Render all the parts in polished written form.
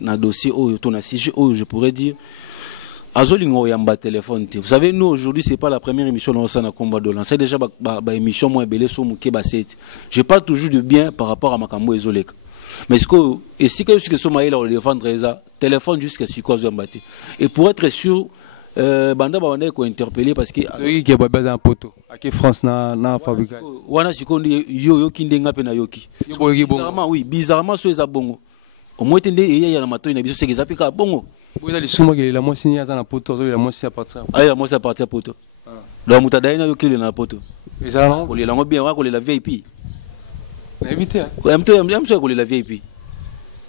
na dossier na sujet je pourrais dire azolingo yamba téléphone. Vous savez, nous aujourd'hui c'est pas la première émission dans le combat de l'an, c'est déjà ba émission moins belé sur muké ba set. Je parle toujours de bien par rapport à makambo ezoleka. Mais ce que et si que ce somaï là on défendre ça téléphone jusqu'à ce quoi zambate. Et pour être sûr banda ba wana ko interpeller parce que qui ba bazan poto aki France na fabrication wana sikondi yo kinde ngape na yoki bizarrement oui bizarrement so eza bongo au moins tende ya na mato ina biso c'est que ça pika bongo vous allez souma que la moitié ni na poto la moitié à partir la moitié à partir poto donc mutada ina yoki na poto ça non ko la ngo bien wa ko la VIP éviter ko amto ko la VIP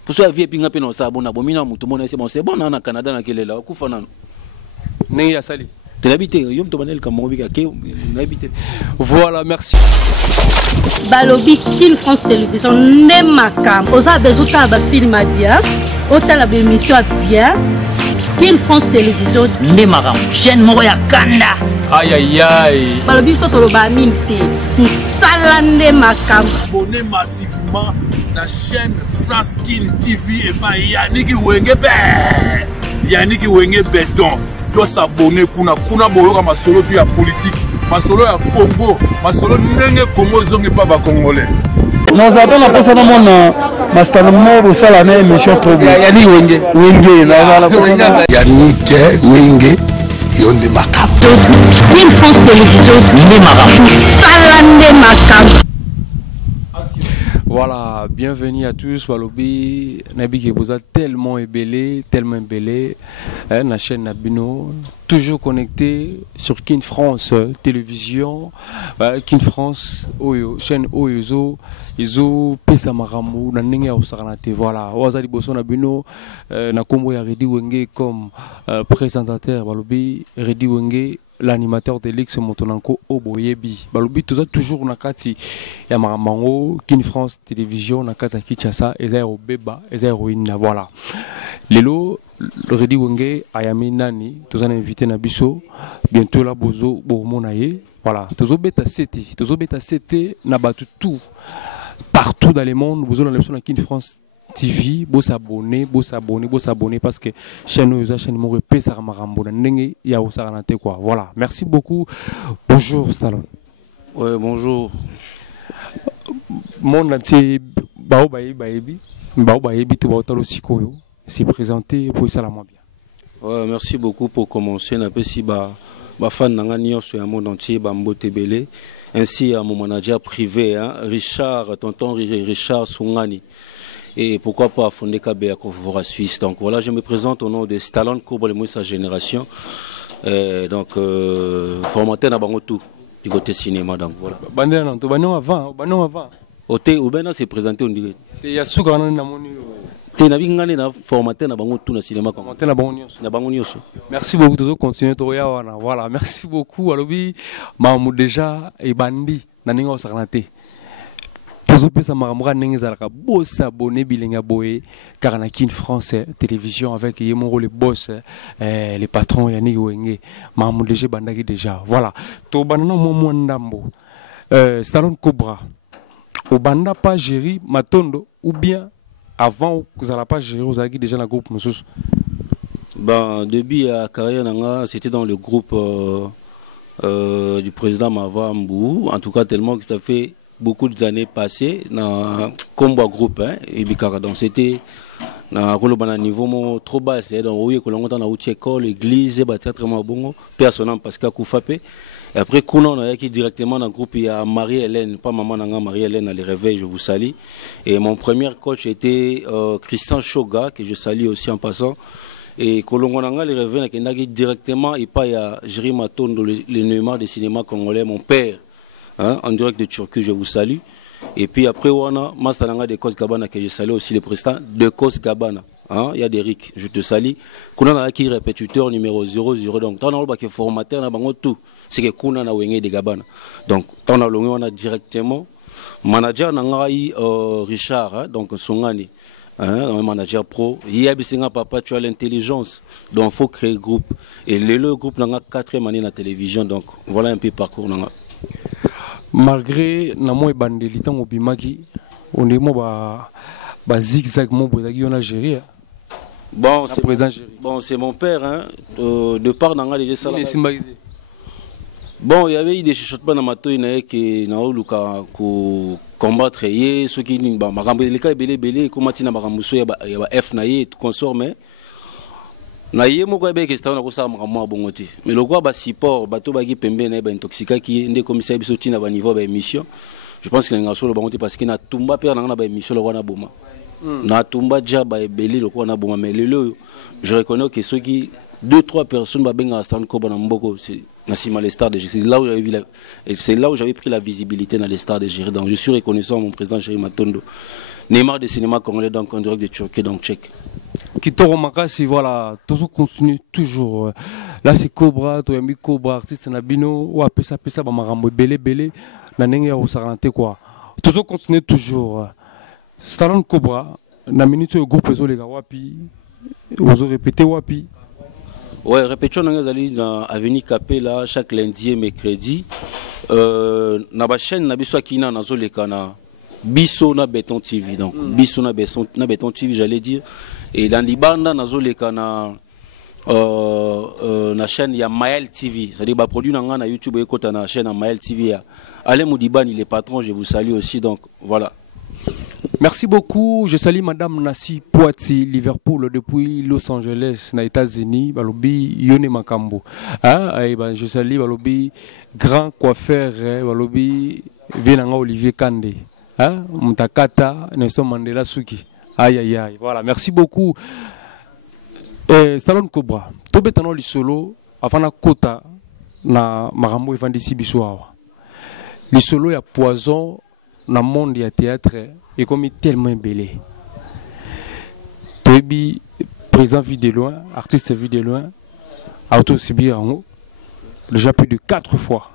pour ça VIP ngape na sa bona bomina mutu mona c'est bon na Canada na kelela kufa nano Né Sali. Voilà, merci. Balobi Kin France Télévision n'est ma cam. Osa bezuta ba film bien, ota la émission bien. Kin France Télévision n'est ma cam. Chaîne Moya Kanda. Aïe aïe aïe. Balobi soto lo ba minte. Tout salande ma cam. Abonnez massivement la chaîne France Kin TV et pas Yannick Wenge Yannick Wenge Béton. Doit s'abonner kuna boyoka masolo puis ya politique masolo ya Congo masolo ndenge Congo zongi pas ba congolais nous avons la personne au monde master mo sala na émission program Yannick Wenge na la Yannick Wenge yonde makam Kin France Télévision ni makam salande makam. Voilà, bienvenue à tous. Walobi, Nabi Keboza tellement ébellé, la chaîne Nabino, toujours connecté sur Kin France Télévision, Kin France, chaîne Oyozo, Izo, Pesa Maramou, Nanenge Osaranate. Voilà, Wazali Bosso Nabino, Nakombo ya Redi Wenge comme présentateur. Walobi, Redi Wenge. L'animateur de l'X Motonanko Oboyebi. Balobi tout ça toujours nakati ya Maramango, Kin France Télévision, nakata Kichasa, Ezairo Beba, Ezairo Inna. Voilà. Lelo, le Redi Wenge, Ayami Nani, tous en invité Nabiso, bientôt la Bozo, Bormonaye. Voilà. Tozo beta CT, Nabatu tout. Partout dans le monde, Bozo dans l'émission Kin France TV, beau s'abonner parce que chaîne nous chaîne mon repé ça marambo n'engue ya osaranate quoi. Voilà, merci beaucoup. Bonjour Stallone. Ouais, bonjour. Mon entier bao baebi to baotalo sikoyo s'est présenté pour ça la moins bien. Ouais, merci beaucoup pour commencer na pesi ba fan nanga nyonso ya monde entier ba mbote belé ainsi à mon manager privé hein, Richard tonton Richard Songani. Et pourquoi pas fonder KBA Kovora Suisse. Donc voilà, je me présente au nom de Stallone Kobo le sa génération. Donc formateur na bango tout du côté cinéma donc voilà. Bandé non, to banon avant. Oté ou ben c'est présenté on dirait. Te ya suka na moni. Te na bingane na formateur na bango tout na cinéma comme. Formateur na bango nyonso. Merci beaucoup de continuer to ya wana. Voilà, merci beaucoup alobi mamou déjà et bandi na ningo sakanate. Pesa maramura n'engezalaka boss abonné bilinga boé car na Kin France Télévision avec Yemoro le boss les patrons Yannick Wenge mamou déjà bandaki déjà voilà to banana mo ndambo Stallone Cobra au banda pas gérer matondo ou bien avant vous allez pas gérer vous avez déjà la groupe monsieur. Ben début à carrière nanga c'était dans le groupe du président Mavambou en tout cas tellement que ça fait beaucoup d'années passées dans combat groupe hein, et bikara donc c'était na kolobana niveau trop bas c'est donc oui que l'on na outil école église et théâtre mabongo personnel parce que Koufape et après kuna on a qui directement dans le groupe il y a Marie-Hélène pas maman nanga Marie-Hélène à les réveils je vous salue et mon premier coach était Christian Choga que je salue aussi en passant et Kolongonanga les réveils qui directement et pas il y a Jérémy Matondo le Neymar des cinémas congolais mon père. Hein, en direct de Turquie, je vous salue. Et puis après, on a Mastananga de Kos Gabana, que je salue aussi le président de Kos Gabana. Hein, il y a Derrick, je te salue. Kuna na qui répétiteur numéro 00. Donc, tant on a qui formateur, na bango tout. C'est que Kuna na Wenge de Gabana. Donc, tant on a directement manager Nangai Richard, hein, donc Songani. Un manager pro, il y a papa, tu as l'intelligence, donc il faut créer le groupe. Et le groupe n'a 4e année dans la télévision, donc voilà un peu le parcours. Malgré namo bandeli tango bimaki on est mo ba zigzag mo bodaki on a géré Bon, c'est mon père, hein. De part dans déjà ça. Bon, il y avait eu des chuchotements dans ma toile qui n'a pas combattre ceux qui n'ont pas les cas belé comment tu n'as pas il y a F naïe tout consort mais naïe moi quoi que c'est on a ça moi bon côté mais le quoi bah support bateau bah qui pembe na ba intoxica qui est commissaire biso tina ba niveau ba émission je pense que nga solo bon côté parce que na tumba père na ba émission le quoi na boma na tumba déjà ba belé le quoi na boma mais le je reconnais que ceux qui 2-3 personnes ba benga stand ko bana mboko c'est les stars de Géry. C'est là où j'avais pris la visibilité dans les stars de Géry. Donc je suis reconnaissant à mon président Géry Matondo. Neymar de cinéma congolais donc en direct de Turquie donc tchèque. Kitoro Makasi voilà, tout ça continue toujours. Là c'est Cobra, tu as mis Cobra artiste Nabino ou apesa ba marambo belé na ndenge ya osarante quoi. Tout ça continue toujours. Stallone Cobra na minute au groupe ezolega wapi ozo répéter wapi. Ouais, répétition dans Avenue Capé là chaque lundi et mercredi. Na ba chaîne na biso akina na zoleka na biso na Béton TV donc biso na Béton TV j'allais dire et dans libanda na zoleka na chaîne ya Maël TV, c'est-à-dire ba produit na YouTube et kota na chaîne Maël TV ya Alain Moudiban il est patron, je vous salue aussi donc voilà. Merci beaucoup. Je salue Madame Nassi Poiti, Liverpool, depuis Los Angeles, aux États-Unis. Balobi Yone Makambo. Je salue Balobi grand coiffeur, Balobi Venanga Olivier Kande. Mtakata Nelson Mandela Suki. Aïe aïe aïe. Voilà. Merci beaucoup. Stallone Cobra. Tobetano li solo afana kota na marambo evandisi bisoawa. Li solo ya poison na monde ya théâtre et comme tellement belé. Tobi présent vu de loin, artiste vu de loin, auto subir en haut, déjà plus de 4 fois.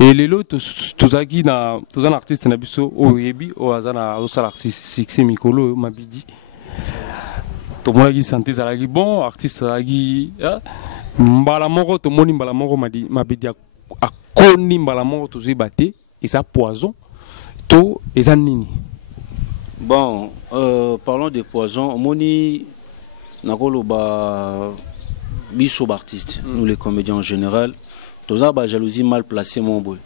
Et les autres, tous un artiste na biso au yebi au azana au sal artiste succès Mikolo mabidi. To mona gi santé zalagi bon artiste zalagi mbala moko to moni mbala moko mabidi akoni mbala moko to zibate et ça poison. Et nini. Bon, parlons de poison. Moni nakolo ba biso artiste, nous les comédiens en général, tous ba jalousie mal placée mon boy.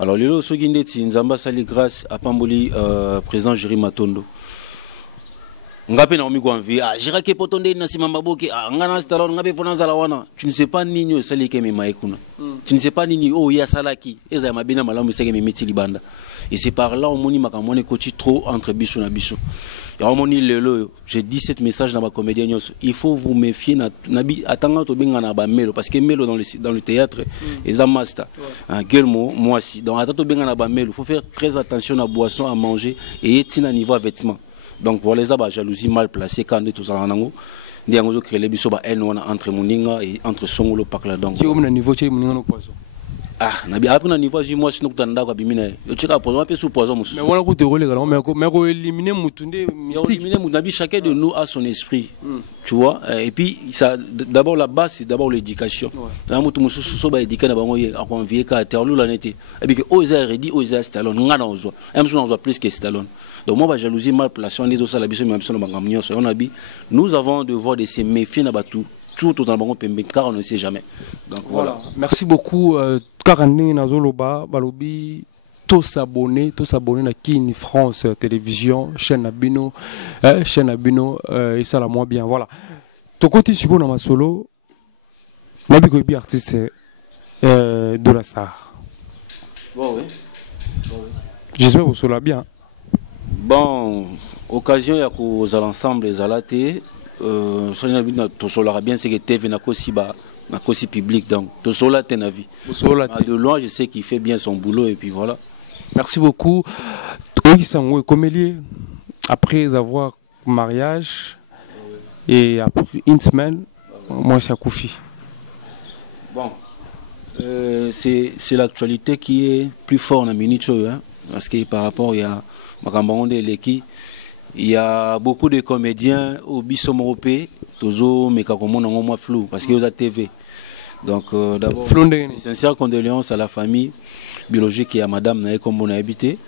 Alors les autres qui ndeti nzamba sali grâce à Pamboli président Géry Matondo. Ngape na omigo envie jira ke potonde na sima maboke ngana Stallone ngape fona zala wana tu ne sais pas nini sali ke mema ekuna tu ne sais pas nini oh ya salaki eza mabina malamu seke memeti libanda et c'est par là on moni makamone koti trop entre biso na biso ya moni lelo j'ai dit cette message dans ma comédien il faut vous méfier na bi atanga to benga na ba melo parce que melo dans le théâtre eza master un gueule moi si donc atato benga na ba melo faut faire très attention à boisson à manger et etina niveau vêtements. Donc voilà les abats jalousie mal placée quand on est tous en ango ndi ango créer les biso ba haine entre moninga et entre songolo pakla donc tu au niveau chez moninga no poison na bi après na niveau ji moi sinon tanda kwa bimina yo cheka poison pe sous poison musu mais voilà ko te rôle mais ko éliminer mutunde mystique éliminer munabi chacun de nous a son esprit tu vois et puis ça d'abord la base c'est d'abord l'éducation na mutu musu so ba éduquer na bango ye akon vie ka terlo la nete et puis que oza redi oza Stallone ngana ozo même si on ozo plus que Stallone. Donc moi, jalousie mal placée, nous avons devoir de se méfier tout aux albums car on ne sait jamais. Donc voilà. Merci beaucoup. Karane Nazoloba, Balobi, tous s'abonner à Kin France Télévision, chaîne Abino, et ça la moins bien. Voilà. Ton côté suivant dans ma solo, Nabikobi artiste de la star. Bon oui. J'espère que vous soyez bien. Bon, occasion ya ko za l'ensemble les alaté to solara bien c'est que TV na kosi public donc to sola ten vie. De loin je sais qu'il fait bien son boulot et puis voilà. Merci beaucoup. Après avoir mariage et après une semaine, moi c'est Koufi. Bon, c'est l'actualité qui est plus forte dans minute hein, parce que par rapport il y a beaucoup de comédiens au Bissomropé, toujours mais quand on moins flou parce qu'il y a TV. Donc d'abord, sincères condoléances à la famille biologique et à Madame Naé comme on a habité.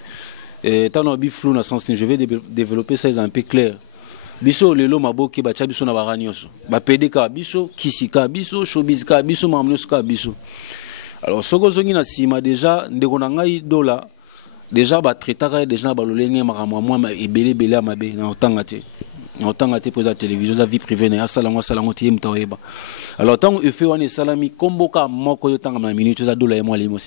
Et tant qu'on flou dans le sens je vais développer ça un peu clair. biso lelo maboke bacha biso na baranyoso ba PDK biso kisika biso showbiz ka biso mamnos ka biso. Alors soko zongi na sima déjà ndeko na ngai dola déjà ba traitaka déjà ba lolenge makamwa moi ebele bele amabe na otanga te. En tant que pour la télévision, la vie privée, il y a alors, tant que fait un salami, comme beaucoup de temps, à minute, ça doit moi les mots.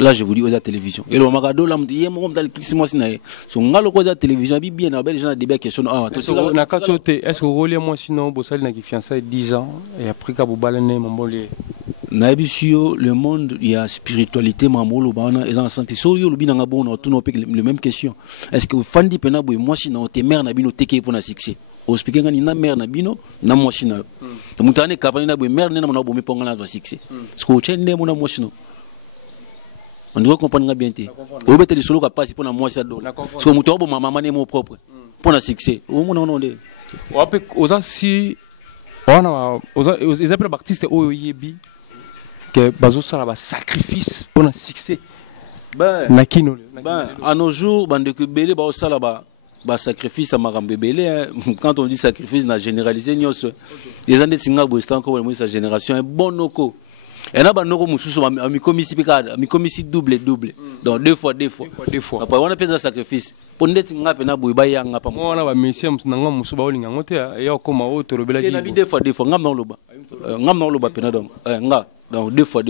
Là, je vous dis, aux la télévision. Et le magado, là, me dit, moi, dans le clic, c'est moi, c'est son ngalo cause la télévision, bien, bien, les gens débat question. Ah, est-ce que vous voulez moi sinon, vous savez, qui fiancé 10 ans et après que vous balanez mon bolé. Naibisio, le monde, il y a spiritualité, mamolo, bana, et en santé. So yo, le bin bon, on tourne les mêmes questions. Est-ce que vous fandi penabo et moi sinon, tes mères n'abino teke pour na succès. Au speaking, ni na mère n'abino, na moi sinon. Le moutane capable n'abo mère n'a mon abo me ponga na succès. Ce que vous tiendez mon moi sinon. On doit comprendre bien té. Au bête de solo qui passe pour na moi ça do. Ce que moutabo maman n'est mon propre. Pour na succès. Au mon non de. Ou après, aux si, on a, aux appels artistes au yebi. Que bazo sala ba sacrifice pour un succès. Ben, à nos jours, bande que belé ba sala ba sacrifice à marambe belé. Quand on dit sacrifice, na généralisé nyos. Les gens de Singa Boistan encore moi sa génération un bon noko. Et là banoko mususu mi komisi picade, mi komisi double. Donc deux fois. Après on appelle ça sacrifice. Pour ndeti ngape na boy ba yanga pa. Moi on a ba mission nanga musu ba olinga ngote ya koma o torobela di. Deux fois ngam na loba. Ngam na loba pena donc nga. Donc deux fois.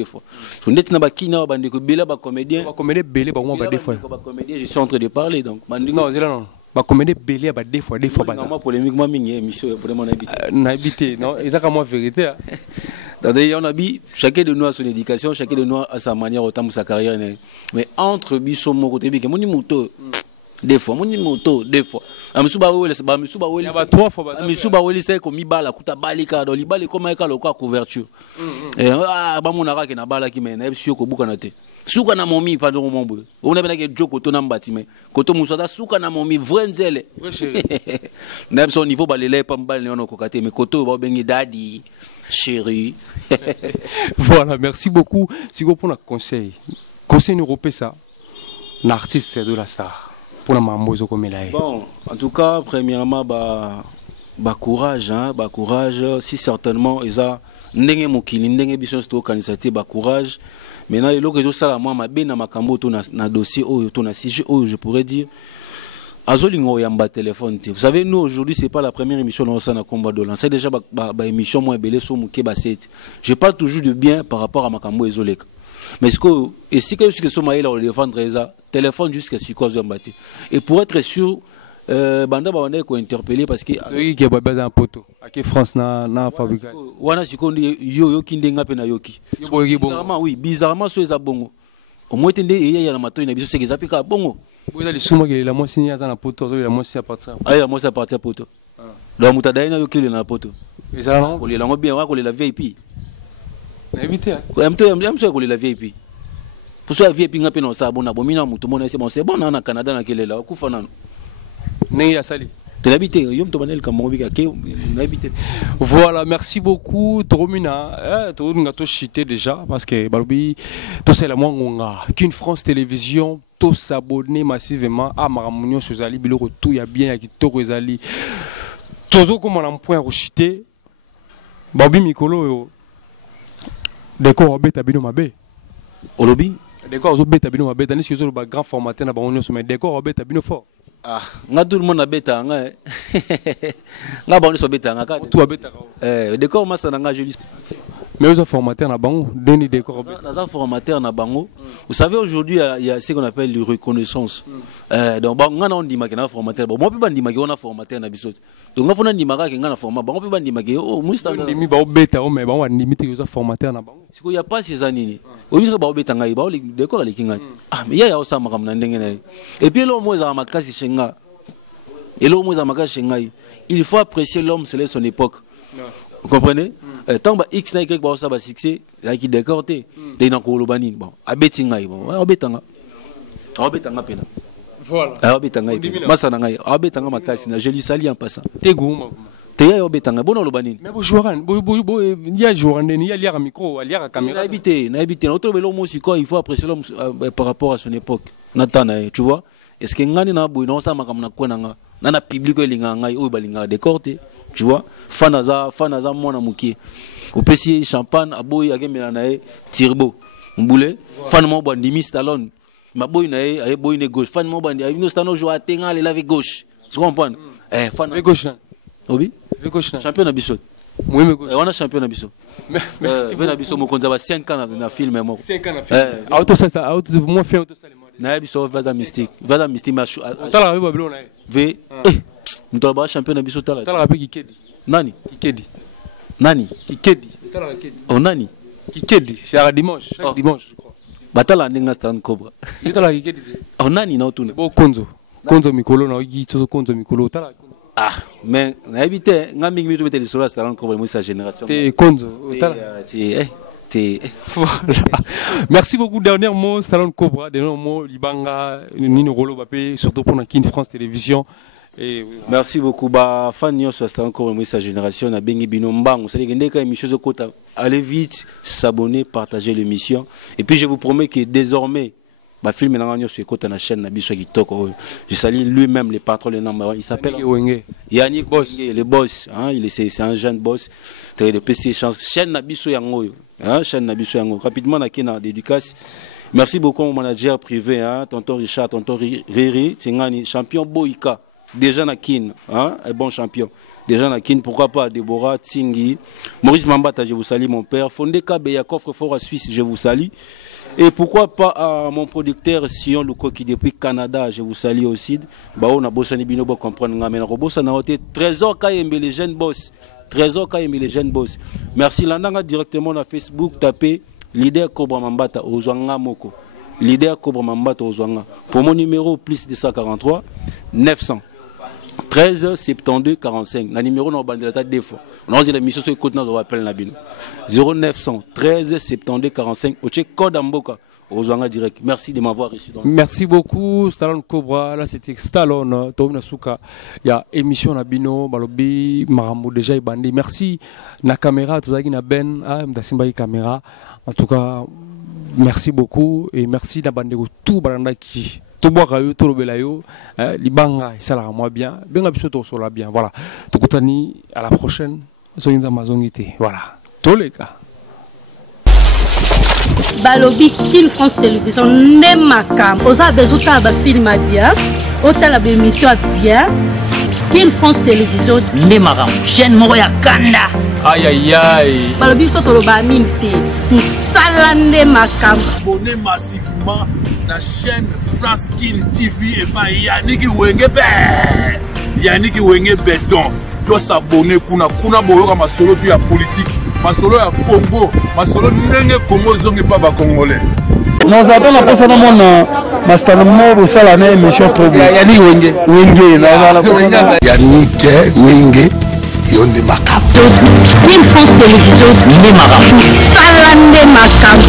So ndeti na ba kina ba ndeko bela ba comédien. Ba comédien belé ba moi ba deux fois. Ba comédien je suis en train de parler donc. Non, c'est là non. Ba comédien belé ba deux fois ba. Moi polémiquement mingi émission vraiment n'habité. Non, c'est ça comme vérité. D'ailleurs, on a dit, chacun de nous a son éducation, chacun de nous a sa manière autant de sa carrière. Mais entre Bisso, mon côté, mon moto, des fois, Amisuba Weli, trois fois, Amisuba Weli, c'est comme Ibala, Kuta Balika, dans l'Ibala, comme un cas couverture. Et mon arabe qui n'a pas la qui mène, sur Kobukanate. Souka na momi, pardon, mon bout. On a bien que Joko Tonam Batime. Koto Moussada, Souka na momi, Vrenzel. Même son niveau, balé, Pambal, Léon Kokate, mais Koto, Babengi Daddy. Chérie. Voilà, merci beaucoup. Si vous prenez un conseil européen, ça, l'artiste de la star, pour la mamozo comme elle est. Bon, en tout cas, premièrement, courage, courage. Si certainement, ils ont n'engé mokili, n'engé biso sto kanisati, courage. Maintenant, il y a quelque chose à moi, ma bien na makambo, na dossier, na sujet, je pourrais dire. Azolingo yamba téléphone. Vous savez, nous aujourd'hui, c'est pas la première émission dans le combat de c'est déjà une émission moins belle sur Mouké Basset. Je parle toujours de bien par rapport à Makambo et Zolek. Mais ce que, et si que ce soit là, on défendre ça, téléphone jusqu'à ce qu'on soit et pour être sûr, Banda Banda est interpellé parce que. Il y a besoin d'un poteau. À qui France n'a fabriqué. Wana Sikondi yo kindinga pena yoki. Bizarrement, oui, bizarrement, sur les abongos. Au moins, il y a un matin, il y a des choses qui sont bongo. Vous avez dit la moitié de la poteau, la moitié à partir. Ah, la moitié à partir poteau. Donc, vous avez dit qu'il y a un poteau. Mais ça, non? Vous avez bien, vous avez la VIP. Évitez. Vous avez la VIP. Pour ça, la VIP, vous avez un bon abominable, tout le monde est bon. C'est bon, on a Canada, on a Kélé, là, Koufana. N'est-ce pas sali? Voilà, merci beaucoup. Toromina, Toromina, tu chité déjà parce que Balobi, tu sais la moins qu'une France Télévision, tu s'abonner massivement à Maramounion sur Zali, Biloro, tout y a bien, qui tout Zali. Toujours comme on a un point rechité, Babi Mikolo, d'accord, Obet Abino Mabe. Olobi? D'accord, Obet Abino Mabe, tandis que le grand formateur n'a pas union sur mes décors, Obet Abino fort. Ah, nga tout le monde a bêta nga. Nga ba on so bêta nga ka. Tout a bêta. Décor massa nga joli. Mais aux formateurs na bango, deni décor. Les formateurs na bango. Vous savez aujourd'hui il y a ce qu'on appelle la reconnaissance. Donc nga on dit ma na formateur. Bon moi pe bandi ma on a formateur na biso. Donc nga fona ndima ka nga na format. Bon pe bandi ma oh musta ndimi ba bêta o mais ba on limite aux formateurs na bango. Siko ya pas ces années. Au lieu ba bêta nga ba o décor les kinga. Ah mais ya ça ma kamna ndenge na. Et puis là moi za makasi shenga. Et là moi za makasi shenga. Il faut apprécier l'homme selon son époque. Vous comprenez? Tant que X n'a pas ça va succès, il y a qui décorté. T'es dans le banin. Bon, à Bettinga, bon, à Betanga. À Betanga pena. Voilà. À Betanga. Massananga, à Betanga Makasina, je lui salue en passant. T'es gourmand. T'es à Betanga, bon dans le banin. Mais vous jouez, il y a joué, il y a un micro, il y a une caméra. N'a habité. Notre l'homme aussi, il faut apprécier l'homme par rapport à son époque. Nathan, tu vois? est-ce que ngani na boy non ça makamna ko nanga na public elinga ngai o balinga décorté tu vois fanaza mona muki opesi champagne aboy akemela na e tirbo mbule fan mo bandimi Stallone maboy na e boy ne gauche fan mo bandi no Stallone joue à tenga le lave gauche tu comprends fan gauche na obi gauche na champion na biso oui mais gauche on a champion na biso merci na biso mo konza ba 5 ans na film mo 5 ans na film auto ça auto moi fait auto ça na biso vaza mystique machu tala ba babylon na ve mto ba champion na biso tala ba kikedi nani kikedi tala kikedi oh nani kikedi c'est dimanche chaque dimanche je crois batala ndinga stand cobra tala kikedi oh nani na otuna bo konzo mikolo na ogi to konzo mikolo tala mais na éviter nga mingi mitu beteli sur la stand cobra moi sa génération te konzo tala voilà. Merci beaucoup. Dernier mot, Stallone Cobra. Dernier mot, Libanga, Nino Rolo Bapé, surtout pour la Kin France Télévision. Et merci beaucoup. Bah, fan sur Stallone Cobra, moi sa génération, na bengi binombang. Vous savez que émission de Kota, allez vite, s'abonner, partager l'émission. Et puis je vous promets que désormais, bah film est sur Kota na chaîne Nabiso Kitoko. Je salue lui-même les patrons les numéros. Il s'appelle Yannick Boss, le boss. Hein, c'est un jeune boss. Très de PC chance. Chaîne Nabiso Yango. Hein, chaîne Nabiso Yango. Rapidement, na dédicace. Merci beaucoup au manager privé, hein, tonton Richard, tonton Riri, Tsingani, champion Boïka. Déjà na kin, hein, un bon champion. Déjà na kin, pourquoi pas Déborah, Tsingi, Maurice Mambata, je vous salue mon père. Fondé Kabeya, coffre-fort à Suisse, je vous salue. Et pourquoi pas à mon producteur Sion Luko qui depuis Canada, je vous salue aussi. Bah on a bossé bino pour comprendre mais robosa na hoté Trésor Kayembe les jeunes boss. Trésor Kayembe les jeunes boss. Merci landanga directement na Facebook taper leader Cobra Mambata Ozwanga Moko. Leader Cobra Mambata Ozwanga. Pour mon numéro plus 243 900 13 72 45. Le numéro n'a pas de défaut. On a dit la mission sur écoute nous on appelle la bino. 0900 13 72 45. Au check code Amboka. Ozwanga direct. Merci de m'avoir reçu. Merci beaucoup Stallone Cobra. Là c'était Stallone. Tomina Souka. Il y a émission na bino balobi marambo déjà ibandi. Merci na caméra tout ça qui na ben ah m'dasimba caméra. En tout cas merci beaucoup et merci na bandeko tout baranda qui tout boire à eux, tout le belayo, libanga, ça la moi bien, bien absolument sur la bien, voilà. Tout contani à la prochaine, soyez amazonité, voilà. Tous les cas. Balobi Kin France Télévision n'est ma cam. Osa besoin de film bien, autant la émission bien. Kin France Télévision n'est ma cam. Jeune Moya Kanda. Aïe aïe aïe. Balobi soto lo ba minti. Musalande ma cam. Abonnez massivement la chaîne France Kin TV et pas Yannick Wengebe. Yannick Wengebe donc doit s'abonner kuna boyoka masolo puis ya politique, masolo ya Congo, masolo ndenge Congo zongi pas ba congolais. Nous avons la personne mon master mo sala na émission problème. Yannick Wenge na Yannick Wenge yonde makam. Kin France Télévision n'est ma cam. Musalande ma cam.